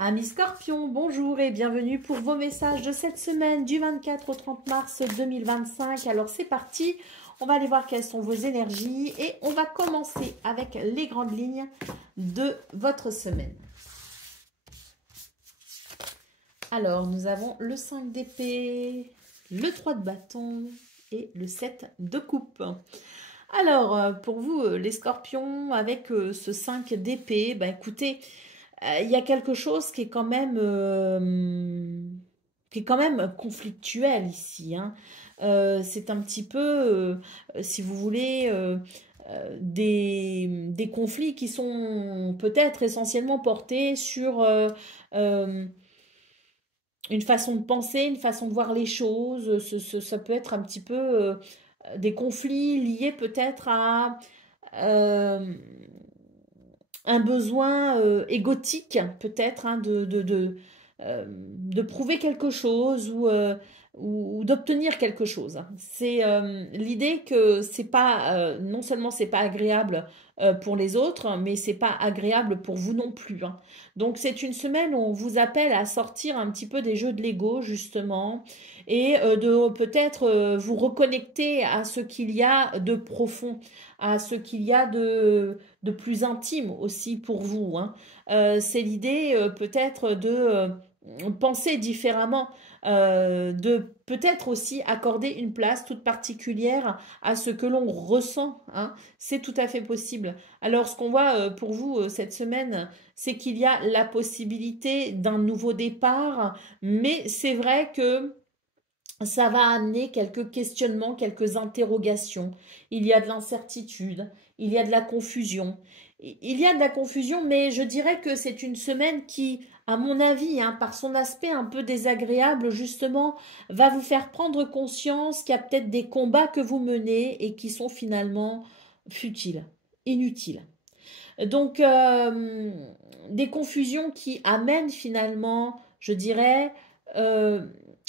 Amis Scorpion, bonjour et bienvenue pour vos messages de cette semaine du 24 au 30 mars 2025. Alors c'est parti, on va aller voir quelles sont vos énergies et on va commencer avec les grandes lignes de votre semaine. Alors nous avons le 5 d'épée, le 3 de bâton et le 7 de coupe. Alors pour vous les Scorpions, avec ce 5 d'épée, bah écoutez, il y a quelque chose qui est quand même conflictuel ici, hein. C'est un petit peu, si vous voulez, des conflits qui sont peut-être essentiellement portés sur une façon de penser, une façon de voir les choses. Ça peut être un petit peu des conflits liés peut-être à euh, un besoin égotique, peut-être, hein, de prouver quelque chose ou d'obtenir quelque chose. C'est l'idée que c'est pas, non seulement c'est pas agréable pour les autres, mais c'est pas agréable pour vous non plus, hein. Donc c'est une semaine où on vous appelle à sortir un petit peu des jeux de l'ego, justement, et de peut-être vous reconnecter à ce qu'il y a de profond, à ce qu'il y a de plus intime aussi pour vous, hein. C'est l'idée peut-être de penser différemment, de peut-être aussi accorder une place toute particulière à ce que l'on ressent, hein. C'est tout à fait possible. Alors ce qu'on voit pour vous cette semaine, c'est qu'il y a la possibilité d'un nouveau départ, mais c'est vrai que ça va amener quelques questionnements, quelques interrogations. Il y a de l'incertitude, il y a de la confusion. Il y a de la confusion, mais je dirais que c'est une semaine qui, à mon avis, hein, par son aspect un peu désagréable, justement, va vous faire prendre conscience qu'il y a peut-être des combats que vous menez et qui sont finalement futiles, inutiles. Donc, des confusions qui amènent finalement, je dirais, euh,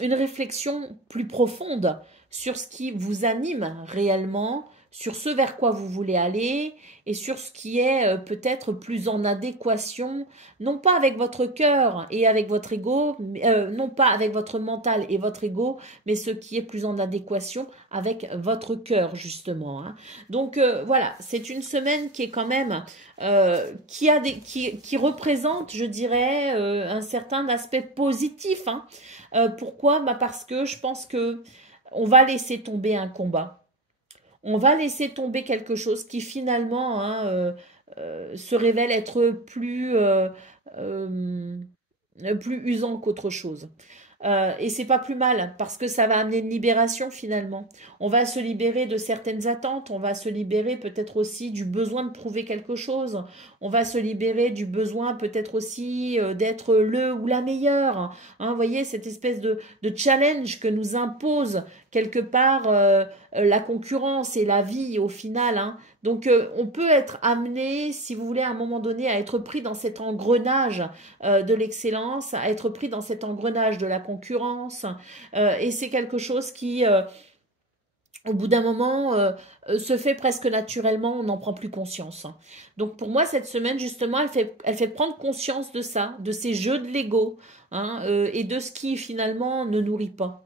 une réflexion plus profonde sur ce qui vous anime réellement, sur ce vers quoi vous voulez aller et sur ce qui est peut-être plus en adéquation, non pas avec votre cœur et avec votre ego, non pas avec votre mental et votre ego, mais ce qui est plus en adéquation avec votre cœur, justement, hein. Donc voilà, c'est une semaine qui est quand même qui représente, je dirais, un certain aspect positif, hein. Pourquoi? Bah parce que je pense que on va laisser tomber un combat. On va laisser tomber quelque chose qui finalement, hein, se révèle être euh, plus usant qu'autre chose. Et c'est pas plus mal parce que ça va amener une libération finalement. On va se libérer de certaines attentes, on va se libérer peut-être aussi du besoin de prouver quelque chose, on va se libérer du besoin peut-être aussi d'être le ou la meilleure, hein. Vous voyez, cette espèce de challenge que nous impose quelque part la concurrence et la vie au final, hein. Donc on peut être amené, si vous voulez, à un moment donné, à être pris dans cet engrenage de l'excellence, à être pris dans cet engrenage de la concurrence. Et c'est quelque chose qui, au bout d'un moment, se fait presque naturellement, on n'en prend plus conscience, hein. Donc pour moi, cette semaine, justement, elle fait prendre conscience de ça, de ces jeux de l'ego, hein, et de ce qui finalement ne nourrit pas.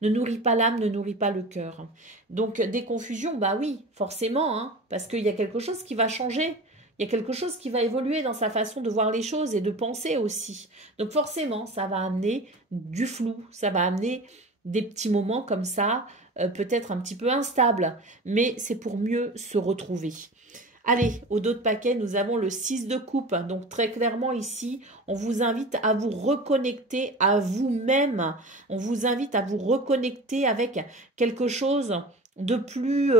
Ne nourrit pas l'âme, ne nourrit pas le cœur. Donc des confusions, bah oui, forcément, hein, parce qu'il y a quelque chose qui va changer. Il y a quelque chose qui va évoluer dans sa façon de voir les choses et de penser aussi. Donc forcément, ça va amener du flou, ça va amener des petits moments comme ça, peut-être un petit peu instables, mais c'est pour mieux se retrouver. Allez, au dos de paquet, nous avons le 6 de coupe. Donc très clairement ici, on vous invite à vous reconnecter à vous-même. On vous invite à vous reconnecter avec quelque chose de plus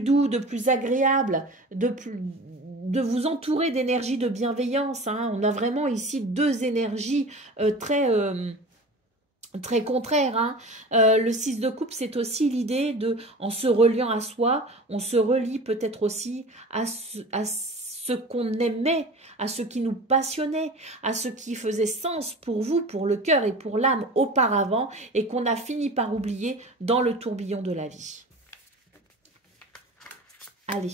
doux, de plus agréable, de vous entourer d'énergie de bienveillance, hein. On a vraiment ici deux énergies très contraires, hein. Le 6 de coupe, c'est aussi l'idée de, en se reliant à soi, on se relie peut-être aussi à ce qu'on aimait, à ce qui nous passionnait, à ce qui faisait sens pour vous, pour le cœur et pour l'âme auparavant, et qu'on a fini par oublier dans le tourbillon de la vie. Allez,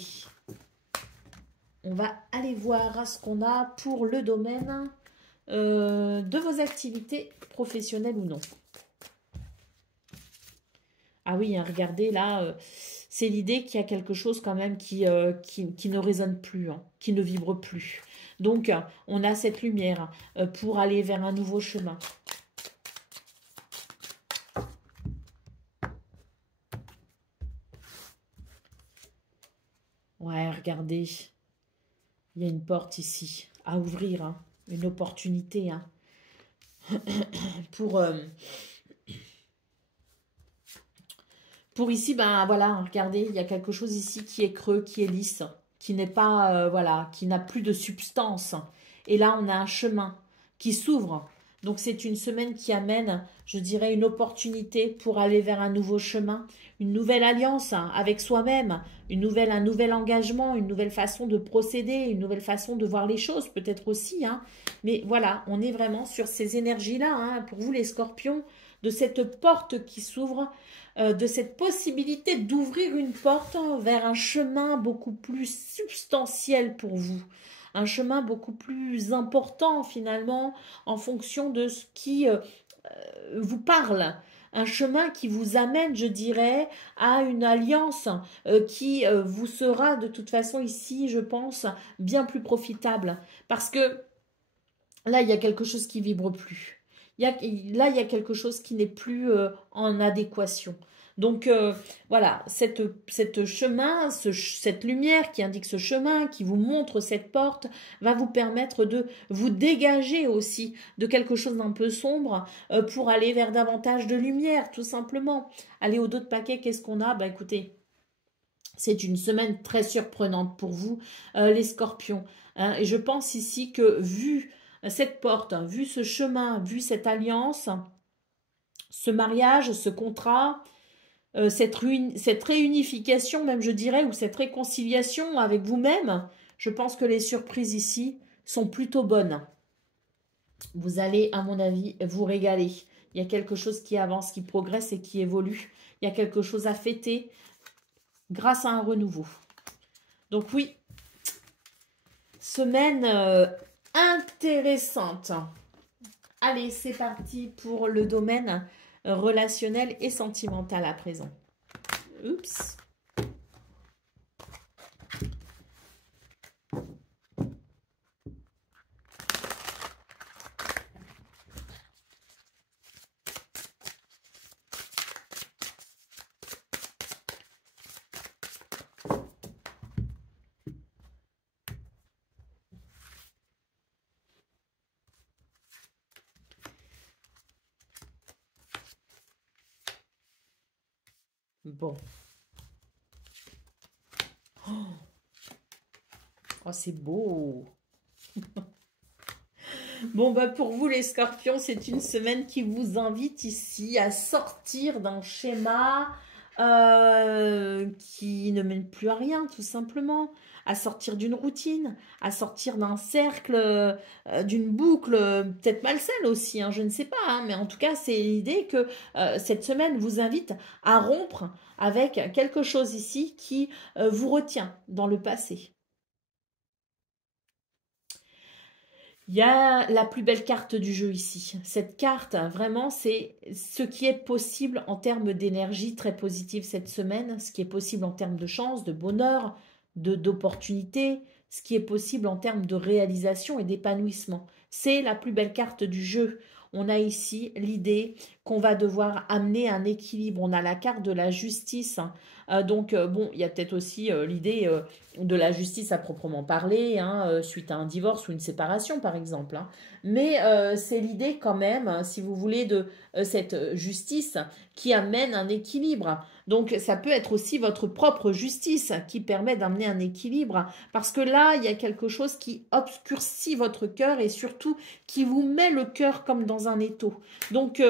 on va aller voir ce qu'on a pour le domaine de vos activités professionnelles ou non. Ah oui, hein, regardez là, c'est l'idée qu'il y a quelque chose quand même qui ne résonne plus, hein, qui ne vibre plus. Donc, on a cette lumière pour aller vers un nouveau chemin. Ouais, regardez, il y a une porte ici à ouvrir, hein, une opportunité hein, pour, pour ici, ben voilà, regardez, il y a quelque chose ici qui est creux, qui est lisse, qui n'est pas, voilà, qui n'a plus de substance. Et là, on a un chemin qui s'ouvre. Donc, c'est une semaine qui amène, je dirais, une opportunité pour aller vers un nouveau chemin, une nouvelle alliance hein, avec soi-même, un nouvel engagement, une nouvelle façon de procéder, une nouvelle façon de voir les choses, peut-être aussi. Hein. Mais voilà, on est vraiment sur ces énergies-là, hein, pour vous les scorpions, de cette porte qui s'ouvre, de cette possibilité d'ouvrir une porte vers un chemin beaucoup plus substantiel pour vous. Un chemin beaucoup plus important finalement en fonction de ce qui vous parle. Un chemin qui vous amène, je dirais, à une alliance qui vous sera de toute façon ici, je pense, bien plus profitable. Parce que là, il y a quelque chose qui vibre plus. Là, il y a quelque chose qui n'est plus en adéquation. Donc, voilà, cette chemin, cette lumière qui indique ce chemin, qui vous montre cette porte, va vous permettre de vous dégager aussi de quelque chose d'un peu sombre pour aller vers davantage de lumière, tout simplement. Allez, au dos de paquet, qu'est-ce qu'on a? Bah, écoutez, c'est une semaine très surprenante pour vous, les scorpions. Hein, et je pense ici que, vu cette porte, vu ce chemin, vu cette alliance, ce mariage, ce contrat, cette réunification même, je dirais, ou cette réconciliation avec vous-même, je pense que les surprises ici sont plutôt bonnes. Vous allez, à mon avis, vous régaler. Il y a quelque chose qui avance, qui progresse et qui évolue. Il y a quelque chose à fêter grâce à un renouveau. Donc oui, semaine intéressante. Allez, c'est parti pour le domaine relationnel et sentimental à présent. Oups. Bon. Oh, c'est beau. Bon, bah pour vous les scorpions, c'est une semaine qui vous invite ici à sortir d'un schéma qui ne mène plus à rien, tout simplement. À sortir d'une routine, à sortir d'un cercle, d'une boucle, peut-être malsaine aussi, hein, je ne sais pas. Hein, mais en tout cas, c'est l'idée que cette semaine vous invite à rompre avec quelque chose ici qui vous retient dans le passé. Il y a la plus belle carte du jeu ici. Cette carte, vraiment, c'est ce qui est possible en termes d'énergie très positive cette semaine, ce qui est possible en termes de chance, de bonheur, d'opportunité, ce qui est possible en termes de réalisation et d'épanouissement. C'est la plus belle carte du jeu. On a ici l'idée qu'on va devoir amener un équilibre. On a la carte de la justice. Hein. Donc, bon, il y a peut-être aussi l'idée de la justice à proprement parler, hein, suite à un divorce ou une séparation, par exemple. Hein. Mais c'est l'idée quand même, hein, si vous voulez, de cette justice qui amène un équilibre. Donc, ça peut être aussi votre propre justice qui permet d'amener un équilibre. Parce que là, il y a quelque chose qui obscurcit votre cœur et surtout qui vous met le cœur comme dans un étau. Donc,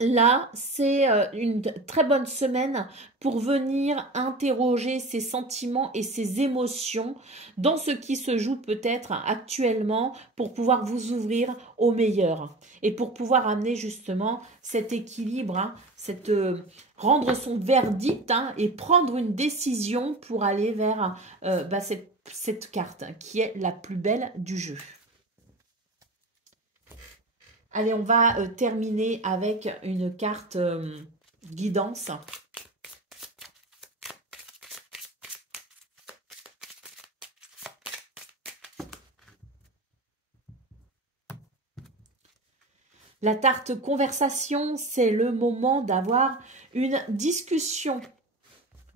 là, c'est une très bonne semaine pour venir interroger ses sentiments et ses émotions dans ce qui se joue peut-être actuellement pour pouvoir vous ouvrir au meilleur et pour pouvoir amener justement cet équilibre, hein, rendre son verdict hein, et prendre une décision pour aller vers cette carte qui est la plus belle du jeu. Allez, on va terminer avec une carte guidance. La tarte conversation, c'est le moment d'avoir une discussion,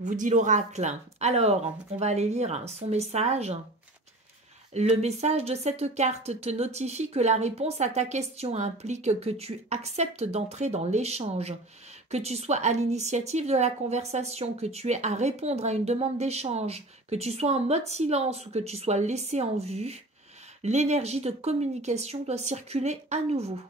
vous dit l'oracle. Alors, on va aller lire son message. Le message de cette carte te notifie que la réponse à ta question implique que tu acceptes d'entrer dans l'échange, que tu sois à l'initiative de la conversation, que tu aies à répondre à une demande d'échange, que tu sois en mode silence ou que tu sois laissé en vue. L'énergie de communication doit circuler à nouveau.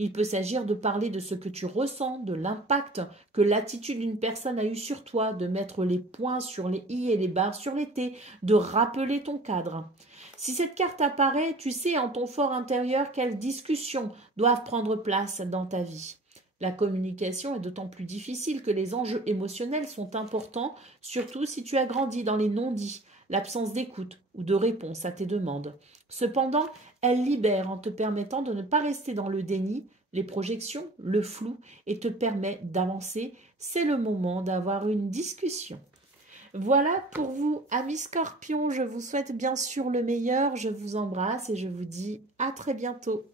Il peut s'agir de parler de ce que tu ressens, de l'impact que l'attitude d'une personne a eu sur toi, de mettre les points sur les i et les barres sur les t, de rappeler ton cadre. Si cette carte apparaît, tu sais en ton fort intérieur quelles discussions doivent prendre place dans ta vie. La communication est d'autant plus difficile que les enjeux émotionnels sont importants, surtout si tu as grandi dans les non-dits, l'absence d'écoute ou de réponse à tes demandes. Cependant, elle libère en te permettant de ne pas rester dans le déni, les projections, le flou et te permet d'avancer. C'est le moment d'avoir une discussion. Voilà pour vous, amis Scorpions. Je vous souhaite bien sûr le meilleur. Je vous embrasse et je vous dis à très bientôt.